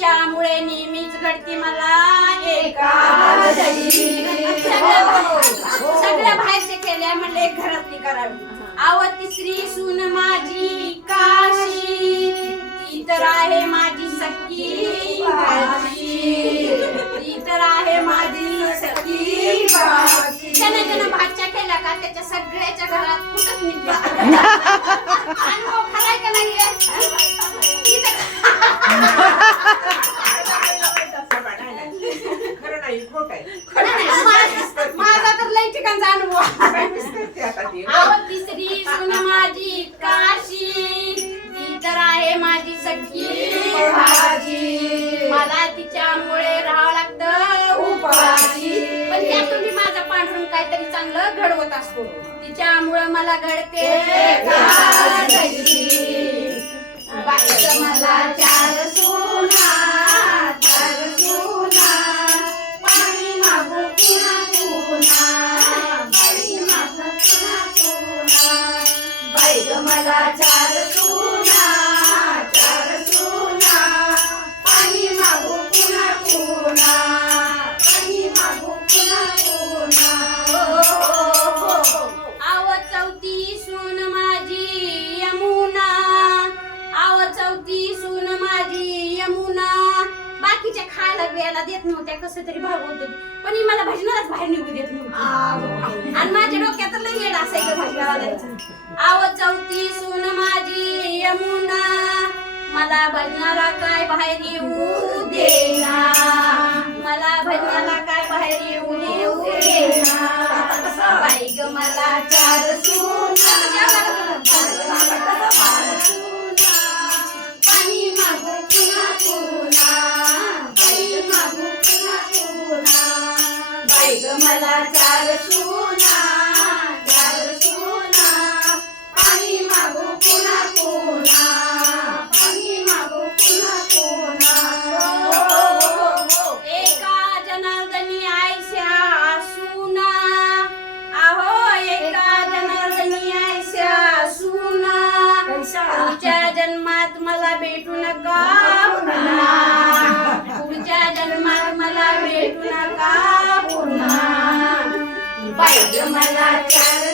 त्यामुळे नेहमीच घडती मला सगळ्या बाहेरचे केल्या म्हणले घरातली करावी. आव तिसरी सून माझी काशी, ती तर आहे माझी सख्खी भाची, ती तर आहे माझी सख्खी भाची. त्याने भाच्या केल्या का त्याच्या सगळ्याच्या घरात कुठंच निघला अनुभव खराय का नाहीये. माझा तर लई ठिकाणचा अनुभव. तिसरी सून माझी काशी, ती तर आहे माझी सख्खी भाजी, मला तिच्यामुळे राहावं लागतं उपाशी. पण त्यातून मी माझा पांढरून काहीतरी चांगलं घडवत असतो. तिच्यामुळे मला घडते मला चार सुना, चार सुना, पाणी मागू पुन्हा पुन्हा, पाणी मागू पुन्हा पुन्हा. बाई ग मला चार सुना, चार सुना, पाणी मागू पुन्हा पुन्हा, पाणी मागू पुन्हा पुन्हा. आव चौथी सून माझी यमुना, आव चौथी सून माझी यमुना. बाकीच्या खायला प्यायला देत नव्हत्या, कसं तरी भागवत होती, पण ही मला भजनालाच बाहेर निघू देत नव्हती. आणि माझ्या डोक्यात लई येड असायचं भजनाला जायचं. आव चौथी सून माझी यमुना, मला भजनाला काय बाहेर येऊ देना, मला भजनाला काय बाहेर येऊ देना. बाई ग मला चार सुना, पाणी मागू पुन्हा पुन्हा, पाणी मागू पुन्हा पुन्हा. बाई ग मला चार सुना, चार सुना, पाणी मागू पुन्हा पुन्हा, पाणी मागू पुन्हा पुन्हा. एका जनार्दनी आयशा सुना, आहो एका जनार्दनी आयशा सुना. पुढच्या जन्मात मला भेटू नका पुन्हा, पुढच्या जन्मात मला भेटू नका पुन्हा. बाई ग मला चार